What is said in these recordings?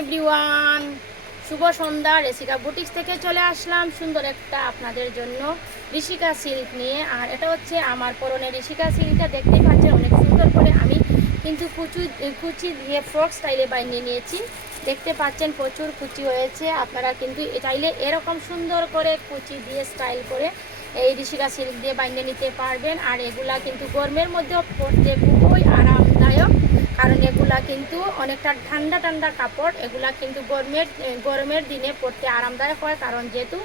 Everyone, শুভ সন্ধ্যা। রেসিকা boutiques থেকে চলে আসলাম সুন্দর একটা আপনাদের জন্য ঋষিকা সিল্ক নিয়ে। আর এটা হচ্ছে আমার পরনের ঋষিকা সিল্কটা, দেখতেই পাচ্ছেন অনেক সুন্দর করে আমি কিন্তু কুচি দিয়ে ফ্রক স্টাইলে বানিয়ে নিয়েছি। দেখতে পাচ্ছেন প্রচুর কুচি হয়েছে। আপনারা কিন্তু চাইলে এরকম সুন্দর করে কুচি দিয়ে স্টাইল করে এই ঋষিকা সিল্ক দিয়ে বানিয়ে নিতে পারবেন। আর এগুলা কিন্তু গরমের মধ্যেও পরতে খুবই আরামদায়ক, কারণ এগুলা কিন্তু অনেকটা ঠান্ডা ঠান্ডা কাপড়। এগুলা কিন্তু গরমের দিনে পরতে আরামদায়ক হয়, কারণ যেহেতু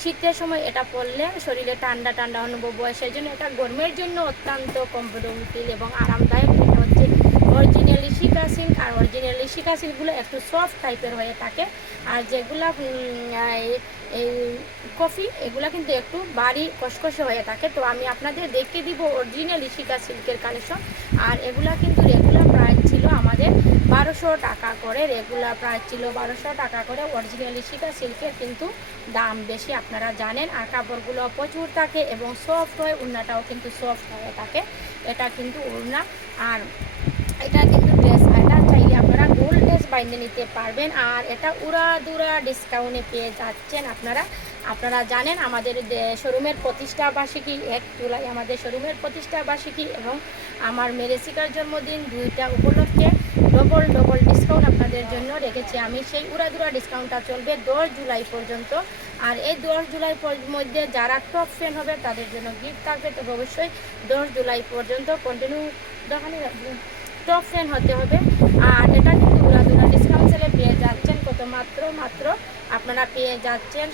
শীতের সময় এটা পরলে শরীরে ঠান্ডা ঠান্ডা অনুভব হয়, সেই জন্য এটা গরমের জন্য অত্যন্ত কমফোর্টেবল ফিল এবং আরামদায়ক। এটা হচ্ছে অরিজিনাল ঋষিকা সিল্ক। আর অরিজিনাল ঋষিকা সিল্কগুলো একটু সফট টাইপের হয়ে থাকে, আর যেগুলা এই কফি এগুলা কিন্তু একটু ভারী কসকসে হয়ে থাকে। তো আমি আপনাদের দেখিয়ে দিব অরিজিনাল ঋষিকা সিল্কের কালেকশন। আর এগুলা কিন্তু রেগুলার প্রাইস ছিল আমাদের 1200 টাকা করে। রেগুলার প্রাইস ছিল 1200 টাকা করে। অরিজিনাল ঋষিকা সিল্কের কিন্তু দাম বেশি, আপনারা জানেন। আর কাপড়গুলো প্রচুর থাকে এবং সফট হয়, উড়নাটাও কিন্তু সফট হয়ে থাকে। এটা কিন্তু উড়না। আর এটা কিন্তু ড্রেস, এটা চাইলে আপনারা গোল্ড ড্রেস বাইন্ডে নিতে পারবেন। আর এটা উড়াদুরা ডিসকাউন্টে পেয়ে যাচ্ছেন। আপনারা জানেন আমাদের শোরুমের প্রতিষ্ঠা বার্ষিকী 1 জুলাই আমাদের শোরুমের প্রতিষ্ঠা বার্ষিকী এবং আমার মেরেসিকার জন্মদিন, দুইটা উপলক্ষে ডবল ডিসকাউন্ট আপনাদের জন্য রেখেছি আমি। সেই উড়াদুরা ডিসকাউন্টটা চলবে 10 জুলাই পর্যন্ত। আর এই 10 জুলাই মধ্যে যারা টপ ফ্যান হবে তাদের জন্য গিফট থাকবে। তো অবশ্যই 10 জুলাই পর্যন্ত কন্টিনিউ দোকানে টপ ফ্যান হতে হবে। আর এটা কিন্তু উড়াদুরা ডিসকাউন্ট সেলে পেয়ে যাচ্ছেন কত, মাত্র আপনারা পেয়ে যাচ্ছেন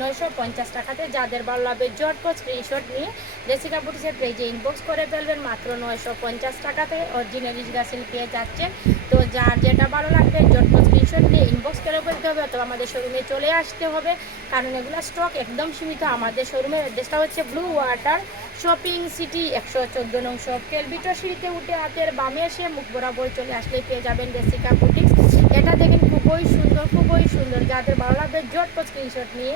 950 টাকাতে। যাদের ভালো লাগবে ঝটপট স্ক্রিনশট নিয়ে রেসিকা বুটিক্সের পেজে ইনবক্স করে ফেলবেন। মাত্র 950 টাকাতে অরিজিনাল ঋষিকা সিল্ক পেয়ে যাচ্ছেন। তো যার যেটা ভালো লাগবে ঝটপট স্ক্রিনশট নিয়ে ইনবক্স করে ফেলতে হবে, অথবা আমাদের শোরুমে চলে আসতে হবে, কারণ এগুলো স্টক একদম সীমিত। আমাদের শোরুমের অ্যাড্রেসটা হচ্ছে ব্লু ওয়াটার শপিং সিটি 114 নং শপ, কেলবিটো সিঁড়িতে উঠে হাতের বামে এসে মুখ বরাবর চলে আসলেই পেয়ে যাবেন রেসিকা বুটিক্স। এটা দেখেন খুবই সুন্দর। যাদের ভালো লাগবে ঝটপট স্ক্রিনশট নিয়ে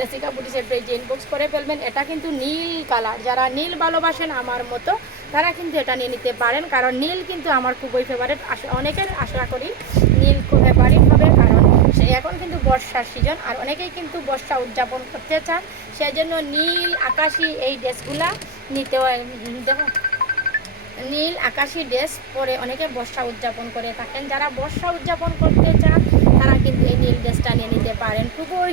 রেসিকা বুটিক্সের পেজে ইনবক্স করে ফেলবেন। এটা কিন্তু নীল কালার, যারা নীল ভালোবাসেন আমার মতো তারা কিন্তু এটা নিয়ে নিতে পারেন, কারণ নীল কিন্তু আমার খুবই ফেভারিট। অনেকের আশা করি নীল খুব ফেভারিট হবে, কারণ এখন কিন্তু বর্ষার সিজন আর অনেকেই কিন্তু বর্ষা উদযাপন করতে চান। সেজন্য নীল আকাশি এই ড্রেসগুলা নিতে হয়। দেখো, নীল আকাশি ড্রেস পরে অনেকে বর্ষা উদযাপন করে থাকেন। যারা বর্ষা উদযাপন করতে চান তারা কিন্তু এই নীল ড্রেসটা নিয়ে নিতে পারেন। খুবই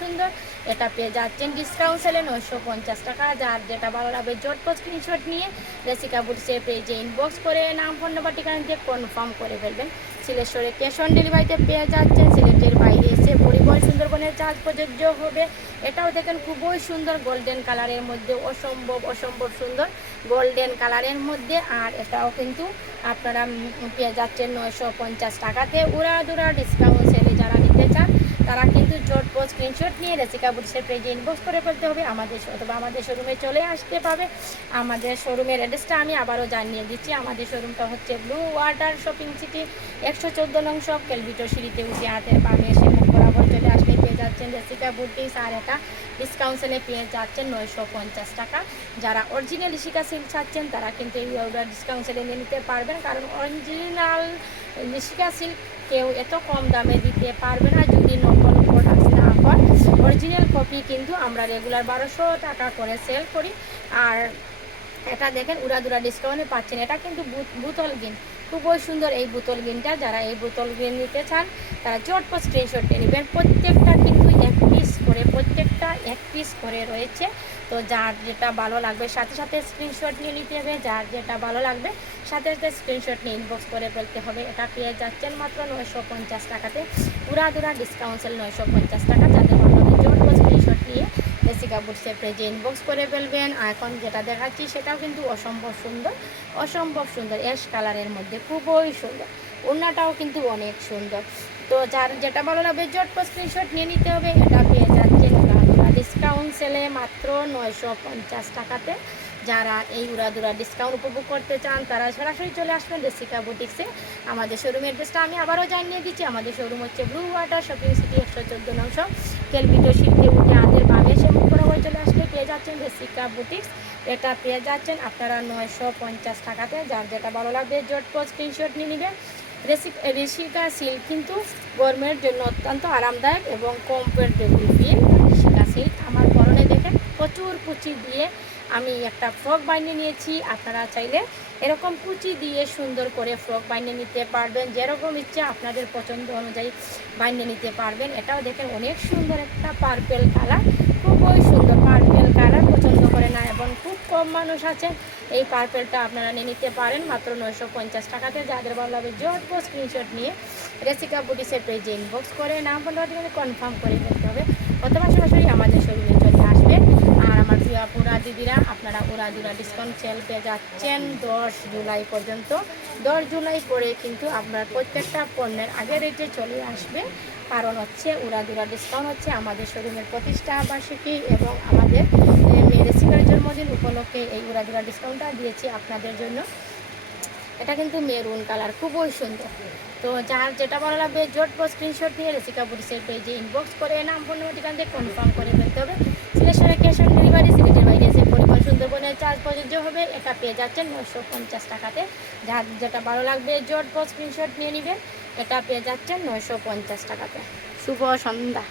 সুন্দর। এটা পেয়ে যাচ্ছেন ডিসকাউন্ট সেলে 950 টাকা। যার যেটা ভালো লাগবে ঝটপট স্ক্রিনশট নিয়ে রেসিকা বুটিক্সের পেজে ইনবক্স করে নাম, ফোন নাম্বার, ঠিকানা দিয়ে কনফার্ম করে ফেলবেন। সিলেশ্বরে ক্যাশ অন ডেলিভারিতে পেয়ে যাচ্ছেন। সিলেটের বাইরে এসে পরিবহন সুন্দরবনের চার্জ প্রযোজ্য হবে। এটাও দেখেন খুবই সুন্দর, গোল্ডেন কালারের মধ্যে অসম্ভব সুন্দর গোল্ডেন কালারের মধ্যে। আর এটাও কিন্তু আপনারা পেয়ে যাচ্ছেন 950 টাকাতে উড়াদুরা ডিসকাউন্ট সেলে। যারা নিতে চান তারা কিন্তু ঝটপট স্ক্রিনশট নিয়ে রেসিকা বুটিক্সের পেজে ইনবক্স করে ফেলতে হবে অথবা আমাদের শোরুমে চলে আসতে পাবে। আমাদের শোরুমের অ্যাড্রেসটা আমি আবারও জানিয়ে দিচ্ছি। আমাদের শোরুমটা হচ্ছে ব্লু ওয়াটার শপিং সিটি 114 নং শপ, কেলবিটো সিঁড়িতে উঠে হাতের বামে এসে মুখ বরাবর চলে আসলে পেয়ে যাচ্ছেন রেসিকা বুটিক্স। আর এটা ডিসকাউন্ট সেলে পেয়ে যাচ্ছেন 950 টাকা। যারা অরিজিনাল ঋষিকা সিল্ক চাচ্ছেন তারা কিন্তু এই ডিসকাউন্ট সেলে নিয়ে নিতে পারবেন, কারণ অরিজিনাল ঋষিকা সিল্ক কেউ এত কম দামে দিতে পারবে না যদি নকল প্রোডাক্ট না হয়। অরিজিনাল কপি কিন্তু আমরা রেগুলার 1200 টাকা করে সেল করি। আর এটা দেখেন উড়াদুরা ডিসকাউন্টে পাচ্ছেন। এটা কিন্তু বোতল গ্রিন, খুবই সুন্দর এই বোতল গ্রিনটা। যারা এই বোতল গ্রিন নিতে চান তারা ঝটপট স্ক্রিনশট নিয়ে নেবেন। প্রত্যেকটা কিন্তু এক পিস করে রয়েছে। তো যার যেটা ভালো লাগবে সাথে স্ক্রিনশট নিয়ে নিতে হবে। যার যেটা ভালো লাগবে সাথে স্ক্রিনশট নিয়ে ইনবক্স করে ফেলতে হবে। এটা পেয়ে যাচ্ছেন মাত্র 950 টাকাতে উড়াদুরা ডিসকাউন্ট সেল 950 টাকা। যাদের ভালো লাগে ঝটপট স্ক্রিনশট নিয়ে রেসিকা বুটিক্সের পেজে ইনবক্স করে ফেলবেন। এখন যেটা দেখাচ্ছি সেটাও কিন্তু অসম্ভব সুন্দর অ্যাশ কালারের মধ্যে, খুবই সুন্দর। ওড়নাটাও কিন্তু অনেক সুন্দর। তো যার যেটা ভালো লাগবে ঝটপট স্ক্রিনশট নিয়ে নিতে হবে। এটা পেয়ে যাচ্ছেন ডিসকাউন্ট সেলে মাত্র 950 টাকাতে। যারা এই উড়াদুরা ডিসকাউন্ট উপভোগ করতে চান তারা সরাসরি চলে আসবেন রেসিকা বুটিক্সে। আমাদের শোরুমের অ্যাড্রেসটা আমি আবারও জানিয়ে দিচ্ছি। আমাদের শোরুম হচ্ছে ব্লু ওয়াটার শপিং সিটি 114 নং শপ, কেলবিটো সিঁড়িতে উঠে হাতের বামে এসে মুখ বরাবর চলে আসলে পেয়ে যাচ্ছেন রেসিকা বুটিক্স। এটা পেয়ে যাচ্ছেন আপনারা 950 টাকাতে। যার যেটা ভালো লাগবে ঝটপট স্ক্রিনশট নিয়ে নেবেন। ঋষিকা সিল্ক কিন্তু গরমের জন্য অত্যন্ত আরামদায়ক এবং কমফোর্টেবল ফিল। ঋষিকা সিল্ক আমার পরনে দেখেন প্রচুর কুচি দিয়ে আমি একটা ফ্রক বানিয়ে নিয়েছি। আপনারা চাইলে এরকম কুচি দিয়ে সুন্দর করে ফ্রক বানিয়ে নিতে পারবেন, যেরকম ইচ্ছা আপনাদের পছন্দ অনুযায়ী বানিয়ে নিতে পারবেন। এটাও দেখেন অনেক সুন্দর একটা পার্পেল কালার, খুবই সুন্দর। পার্পেল কালার পছন্দ করে না এবং খুব কম মানুষ আছেন, এই পার্পেলটা আপনারা নিয়ে নিতে পারেন মাত্র 950 টাকাতে। যাদের ভালো লাগবে ঝটপট স্ক্রিনশট নিয়ে রেসিকা বুটিক্সের পেজে ইনবক্স করে নাম বন্ধু কনফার্ম করে ফেলতে হবে, অথবা সরাসরি আমাদের শোরুমে চলে আসবেন। আর আমার প্রিয় আপুরা দিদিরা, আপনারা উড়াদুরা ডিসকাউন্ট সেল পেয়ে যাচ্ছেন 10 জুলাই পর্যন্ত। 10 জুলাই পরে কিন্তু আপনার প্রত্যেকটা পণ্যের আগের রেটে চলে আসবে, কারণ হচ্ছে উড়াদুরা ডিসকাউন্ট হচ্ছে আমাদের শোরুমের প্রতিষ্ঠা বার্ষিকী এবং আমাদের রেসিকার জন্মদিন উপলক্ষে এই উড়াদুরা ডিসকাউন্টটা দিয়েছি আপনাদের জন্য। এটা কিন্তু মেরুন কালার, খুবই সুন্দর। তো যার যেটা ভালো লাগবে ঝটপট স্ক্রিনশট নিয়ে রেসিকা বুটিক্সের পেজে ইনবক্স করে নাম পণ্য ঠিকানা দিয়ে কনফার্ম করে ফেলতে হবে। সিলেকশনে ক্যাশ অন ডেলিভারি, সিলেটের বাইরে এসে পরিবহন সুন্দরবনের চার্জ প্রযোজ্য হবে। এটা পেয়ে যাচ্ছেন 950 টাকাতে। যার যেটা ভালো লাগবে ঝটপট স্ক্রিনশট নিয়ে নেবেন, এটা পেয়ে যাচ্ছেন 950 টাকাতে। শুভ সন্ধ্যা।